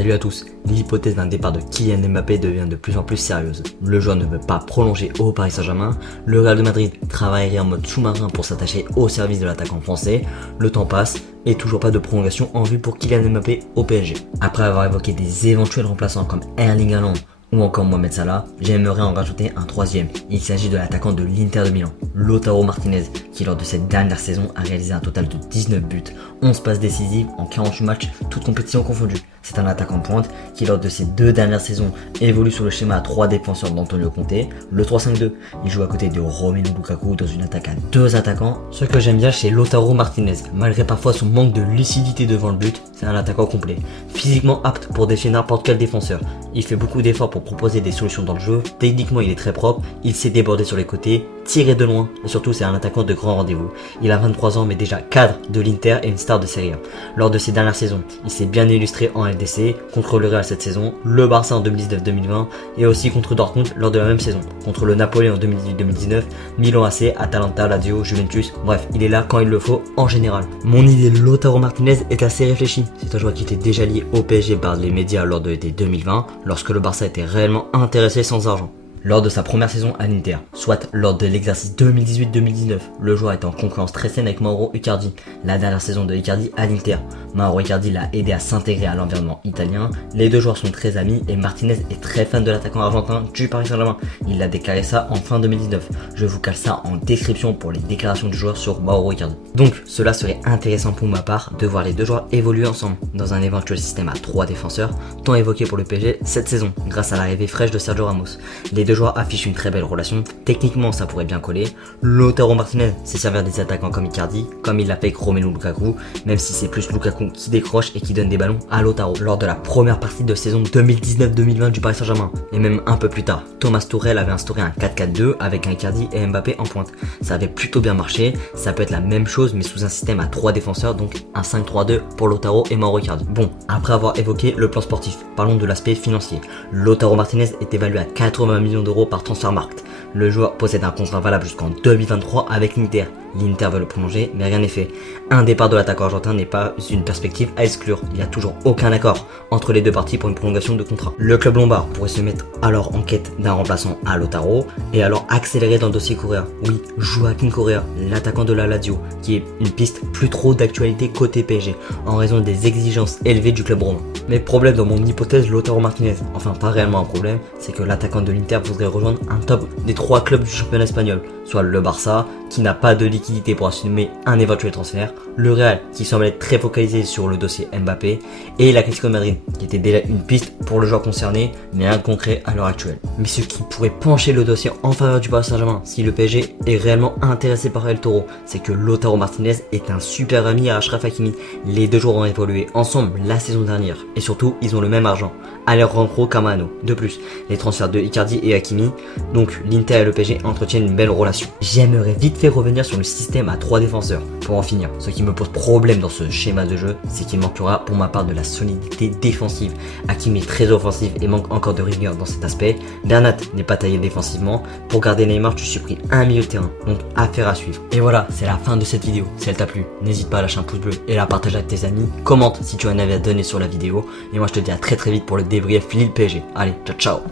Salut à tous, l'hypothèse d'un départ de Kylian Mbappé devient de plus en plus sérieuse. Le joueur ne veut pas prolonger au Paris Saint-Germain, le Real de Madrid travaillerait en mode sous-marin pour s'attacher au service de l'attaquant français, le temps passe et toujours pas de prolongation en vue pour Kylian Mbappé au PSG. Après avoir évoqué des éventuels remplaçants comme Erling Haaland ou encore Mohamed Salah, j'aimerais en rajouter un troisième. Il s'agit de l'attaquant de l'Inter de Milan, Lautaro Martinez, qui lors de cette dernière saison a réalisé un total de 19 buts, 11 passes décisives en 48 matchs, toutes compétitions confondues. C'est un attaquant de pointe qui lors de ses deux dernières saisons évolue sur le schéma à 3 défenseurs d'Antonio Conte, le 3-5-2. Il joue à côté de Romelu Lukaku dans une attaque à 2 attaquants. Ce que j'aime bien chez Lautaro Martinez, malgré parfois son manque de lucidité devant le but, c'est un attaquant complet, physiquement apte pour défier n'importe quel défenseur. Il fait beaucoup d'efforts pour proposer des solutions dans le jeu, techniquement il est très propre, il sait déborder sur les côtés, tirer de loin, et surtout c'est un attaquant de grand rendez-vous. Il a 23 ans mais déjà cadre de l'Inter et une star de Serie A. Lors de ses dernières saisons, il s'est bien illustré en LDC, contre le Real cette saison, le Barça en 2019-2020 et aussi contre Dortmund lors de la même saison, contre le Napoli en 2018-2019, Milan AC, Atalanta, Lazio, Juventus, bref, il est là quand il le faut en général. Mon idée de Lautaro Martinez est assez réfléchie. C'est un joueur qui était déjà lié au PSG par les médias lors de l'été 2020, lorsque le Barça était réellement intéressé sans argent. Lors de sa première saison à l'Inter, soit lors de l'exercice 2018-2019, le joueur était en concurrence très saine avec Mauro Icardi, la dernière saison de Icardi à l'Inter. Mauro Icardi l'a aidé à s'intégrer à l'environnement italien, les deux joueurs sont très amis et Martinez est très fan de l'attaquant argentin du Paris Saint-Germain. Il a déclaré ça en fin 2019. Je vous cale ça en description pour les déclarations du joueur sur Mauro Icardi. Donc cela serait intéressant pour ma part de voir les deux joueurs évoluer ensemble dans un éventuel système à 3 défenseurs, tant évoqué pour le PSG cette saison, grâce à l'arrivée fraîche de Sergio Ramos. Les deux joueurs affichent une très belle relation, techniquement ça pourrait bien coller. Lautaro Martinez sait servir des attaquants comme Icardi, comme il l'a fait avec Romelu Lukaku, même si c'est plus Lukaku qui décroche et qui donne des ballons à Lautaro. Lors de la première partie de saison 2019-2020 du Paris Saint-Germain, et même un peu plus tard, Thomas Tuchel avait instauré un 4-4-2 avec un Icardi et Mbappé en pointe. Ça avait plutôt bien marché, ça peut être la même chose mais sous un système à 3 défenseurs, donc un 5-3-2 pour Lautaro et Mauro Icardi. Bon, après avoir évoqué le plan sportif, parlons de l'aspect financier. Lautaro Martinez est évalué à 80 millions d'euros par Transfermarkt. Le joueur possède un contrat valable jusqu'en 2023 avec l'Inter. L'Inter veut le prolonger, mais rien n'est fait. Un départ de l'attaquant argentin n'est pas une perspective à exclure. Il n'y a toujours aucun accord entre les deux parties pour une prolongation de contrat. Le club lombard pourrait se mettre alors en quête d'un remplaçant à Lautaro et alors accélérer dans le dossier Correa. Oui, Joaquin Correa, l'attaquant de la Lazio, qui est une piste plus trop d'actualité côté PSG, en raison des exigences élevées du club romain. Mais problème dans mon hypothèse Lautaro Martinez, enfin pas réellement un problème, c'est que l'attaquant de l'Inter voudrait rejoindre un top des 3 clubs du championnat espagnol, soit le Barça, qui n'a pas de liquidité pour assumer un éventuel transfert, le Real, qui semble être très focalisé sur le dossier Mbappé, et l'Atlético de Madrid, qui était déjà une piste pour le joueur concerné, mais rien de concret à l'heure actuelle. Mais ce qui pourrait pencher le dossier en faveur du Paris Saint-Germain, si le PSG est réellement intéressé par El Toro, c'est que Lautaro Martinez est un super ami à Achraf Hakimi. Les deux joueurs ont évolué ensemble la saison dernière, et surtout, ils ont le même argent. Alejandro Camano. De plus, les transferts de Icardi et Hakimi, donc l'Inter et le PSG entretiennent une belle relation. J'aimerais vite fait revenir sur le système à 3 défenseurs. Pour en finir, ce qui me pose problème dans ce schéma de jeu, c'est qu'il manquera pour ma part de la solidité défensive. Hakimi est très offensif et manque encore de rigueur dans cet aspect. Bernat n'est pas taillé défensivement. Pour garder Neymar, tu supprimes un milieu de terrain, donc affaire à suivre. Et voilà, c'est la fin de cette vidéo. Si elle t'a plu, n'hésite pas à lâcher un pouce bleu et la partager avec tes amis. Commente si tu as un avis à donner sur la vidéo. Et moi je te dis à très vite pour le débrief Lille PSG. Allez, ciao ciao.